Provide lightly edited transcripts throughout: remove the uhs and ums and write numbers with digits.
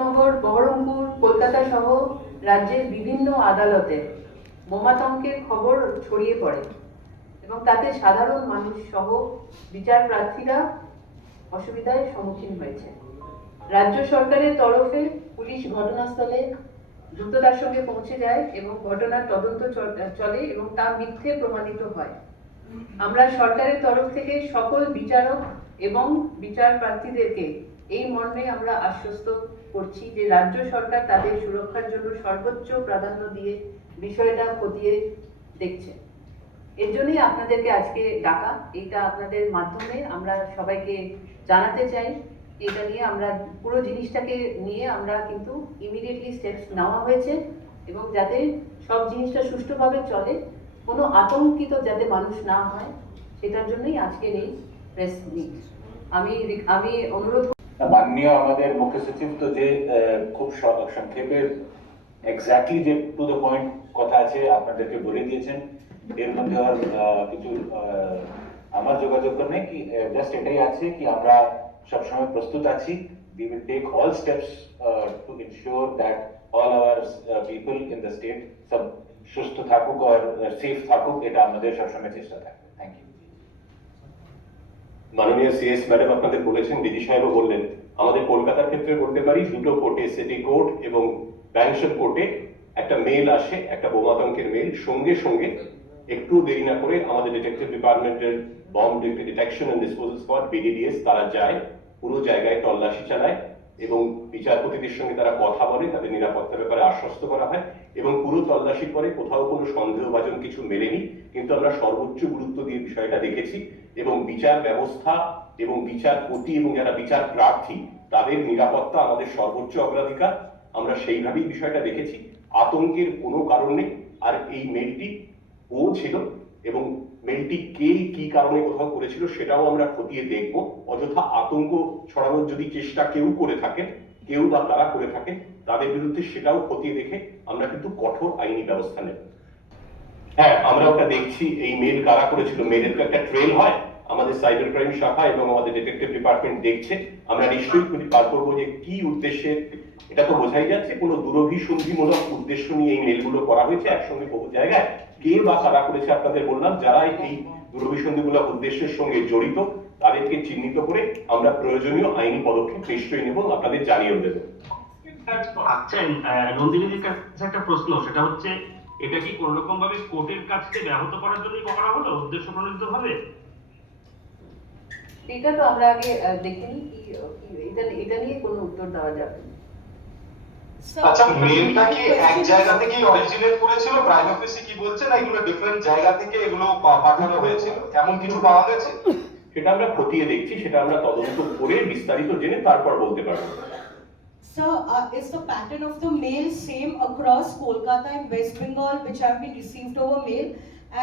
নগর, বহরমপুর, কলকাতা সহ রাজ্যের বিভিন্ন আদালতে বোমাতঙ্কের খবর ছড়িয়ে পড়ে এবং তাতে সাধারণ মানুষ সহ বিচার প্রার্থীরা অসুবিধার সম্মুখীন হয়েছে। রাজ্য সরকারের তরফে পুলিশ ঘটনাস্থলে দ্রুততার সঙ্গে পৌঁছে যায় এবং ঘটনার তদন্ত চলে এবং তা মিথ্যে প্রমাণিত হয়। আমরা সরকারের তরফ থেকে সকল বিচারক এবং বিচার প্রার্থীদেরকে এই মর্মে আমরা আশ্বস্ত করছি যে রাজ্য সরকার তাদের সুরক্ষার জন্য সর্বোচ্চ প্রাধান্য দিয়ে বিষয়টা খতিয়ে দেখছে। এর জন্যই আপনাদেরকে আজকে ডাকা। এটা আপনাদের মাধ্যমে আমরা সবাইকে জানাতে চাই। এটা নিয়ে আমরা পুরো জিনিসটাকে নিয়ে আমরা কিন্তু ইমিডিয়েটলি স্টেপস নেওয়া হয়েছে এবং যাতে সব জিনিসটা সুষ্ঠুভাবে চলে, কোনো আতঙ্কিত যাতে মানুষ না হয়, সেটার জন্যই আজকের এই প্রেস মিট। আমি অনুরোধ মাননীয় আমাদের মুখ্য সচিব তো যে খুব সংক্ষেপে এক্স্যাক্টলি যে টু দ্য পয়েন্ট কথা আছে আপনাদেরকে বলে দিয়েছেন। এর মধ্যে আর কিছু আমার যোগাযোগ নেই, কি জাস্ট এটাই আছে কি আমরা সবসময় প্রস্তুত আছি। We will take all steps to ensure that all our people in the state সব সুস্থ থাকুক আর সেফ থাকুক, এটা আমাদের সবসময় চেষ্টা থাকবে। Thank you. মাননীয় সিএস ম্যাডাম আপনাদের বলেছেন, ডিজি সাহেবও বললেন, আমাদের কলকাতার ক্ষেত্রে বলতে পারি দুটো কোর্টে, সিটি কোর্ট এবং ব্যাংশন কোর্টে একটা মেল আসে, একটা বোমাতঙ্কের মেল। সঙ্গে সঙ্গে একটু দেরি না করে আমাদের ডিটেকটিভ ডিপার্টমেন্টের bomb detection and disposal squad BDDS তারা যায়, পুরো জায়গায় তল্লাশি চালায় এবং বিচারপতিদের সঙ্গে তারা কথা বলে, তাদের নিরাপত্তার ব্যাপারে আশ্বস্ত করা হয় এবং পুরো তল্লাশির পরে কোথাও কোনো সন্দেহভাজন কিছু মেলেনি। কিন্তু আমরা সর্বোচ্চ গুরুত্ব দিয়ে বিষয়টা দেখেছি এবং বিচার ব্যবস্থা এবং বিচারপতি এবং যারা বিচার প্রার্থী তাদের নিরাপত্তা আমাদের সর্বোচ্চ অগ্রাধিকার। আমরা সেইভাবেই বিষয়টা দেখেছি। আতঙ্কের কোনো কারণ নেই। আর এই মেলটি ও ছিল এবং মেলটি কে কি কারণে কোথাও করেছিল সেটাও আমরা খতিয়ে দেখব। অযথা আতঙ্ক ছড়ানোর যদি চেষ্টা কেউ করে থাকেন, কেউ বা তারা করে থাকেন, তাদের বিরুদ্ধে সেটাও খতিয়ে দেখে আমরা কিন্তু কঠোর আইনি ব্যবস্থা নেব। হ্যাঁ, আমরা ওটা দেখছি এই মেল কারা করেছিল। মেলের তো একটা ট্রেল হয়, আমাদের সাইবার ক্রাইম শাখা এবং আমাদের ডিটেকটিভ ডিপার্টমেন্ট দেখছে। আমরা নিশ্চয়ই খুঁজে বার করবো যে কি উদ্দেশ্যে। এটা তো বোঝাই যাচ্ছে কোনো দুরভিসন্ধিমূলক উদ্দেশ্য নিয়ে এই মেলগুলো করা হয়েছে একসঙ্গে বহু জায়গায়। কে বা কারা করেছে আপনাদের বললাম, যারা এই দুরভিসন্ধিমূলক উদ্দেশ্যের সঙ্গে জড়িত তাদেরকে চিহ্নিত করে আমরা প্রয়োজনীয় আইনি পদক্ষেপ নিশ্চয়ই নেব, আপনাদের জানিয়েও দেব। আচ্ছা, নন্দিনীর কাছে একটা প্রশ্ন, সেটা হচ্ছে এটা কি কোন রকম ভাবে কোর্টের কাছে ব্যাহত করার জন্যই করা হলো উদ্দেশ্য প্রণোদিত ভাবে? এটা তো আমরা আগে দেখিনি, এটা নিয়ে কোনো উত্তর দেওয়া যাবে না। আচ্ছা, মেলটা কি এক জায়গা থেকে অরিজিনেট করেছিল? প্রাইম অফিসে কি বলছে না এগুলো ডিফারেন্ট জায়গা থেকে এগুলো পাঠানো হয়েছিল, এমন কিছু পাওয়া গেছে? সেটা আমরা খতিয়ে দেখছি, সেটা আমরা তদন্ত করে বিস্তারিত জেনে তারপর বলতে পারবো। Sir, is the pattern of the mail same across Kolkata and West Bengal which have been received over mail?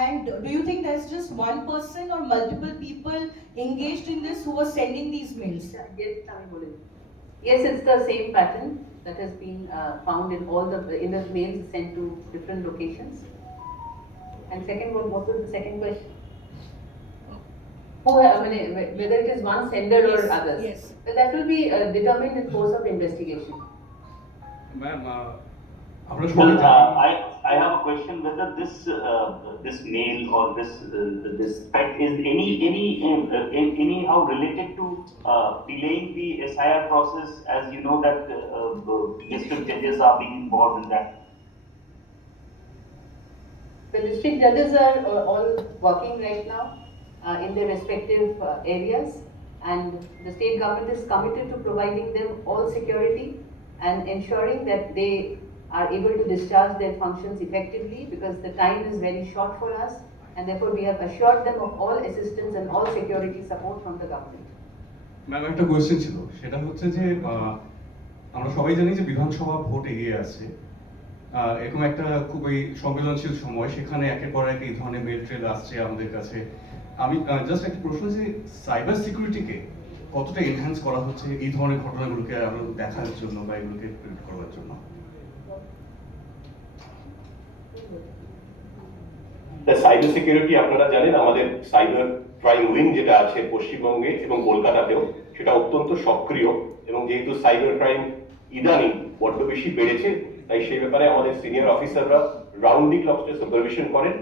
And do you think there's just one person or multiple people engaged in this who are sending these mails? Yes, it's the same pattern that has been found in all the mails sent to different locations. And second one, what was the second question? Whether it is one sender or others? Yes. Well, that will be determined in course of investigation. Ma'am, I have a question whether this mail or this fact is anyhow related to delaying the SIR process, as you know that district judges are being involved in that. The district judges are all working right now in their respective areas, and the state government is committed to providing them all security and ensuring that they are able to discharge their functions effectively, because the time is very short for us, and therefore we have assured them of all assistance and all security support from the government. Ma'am, একটা question ছিল, সেটা হচ্ছে যে আমরা সবাই জানি যে বিধানসভা ভোট এগিয়ে আছে। এরকম একটা খুবই সংবেদনশীল সময়, সেখানে একের পর এক এই ধরনের মেল ট্রেল আসছে আমাদের কাছে। আমি জাস্ট একটা প্রশ্ন, যে সাইবার সিকিউরিটিকে কতটা এনহ্যান্স করা হচ্ছে এই ধরনের ঘটনাগুলোকে আরো দেখার জন্য বা এগুলোকে প্রিভেন্ট করার জন্য? সাইবার সিকিউরিটি আপনারা জানেন, আমাদের সাইবার ক্রাইম উইং যেটা আছে পশ্চিমবঙ্গে এবং কলকাতাতেও, সেটা অত্যন্ত সক্রিয় এবং যেহেতু সাইবার ক্রাইম ইদানিং বড্ড বেশি বেড়েছে, তাই সেই ব্যাপারে আমাদের সিনিয়র অফিসাররা রাউন্ড দি ক্লক সুপারভিশন করেন।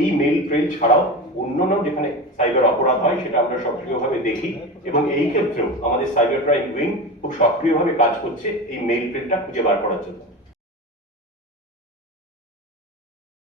এই মেল ট্রেল ছাড়াও অন্যান্য যেখানে সাইবার অপরাধ হয় সেটা আমরা সক্রিয়ভাবে দেখি, এবং এই ক্ষেত্রেও আমাদের সাইবার ক্রাইম উইং খুব সক্রিয়ভাবে কাজ করছে এই মেল ট্রেলটা খুঁজে বার করার জন্য।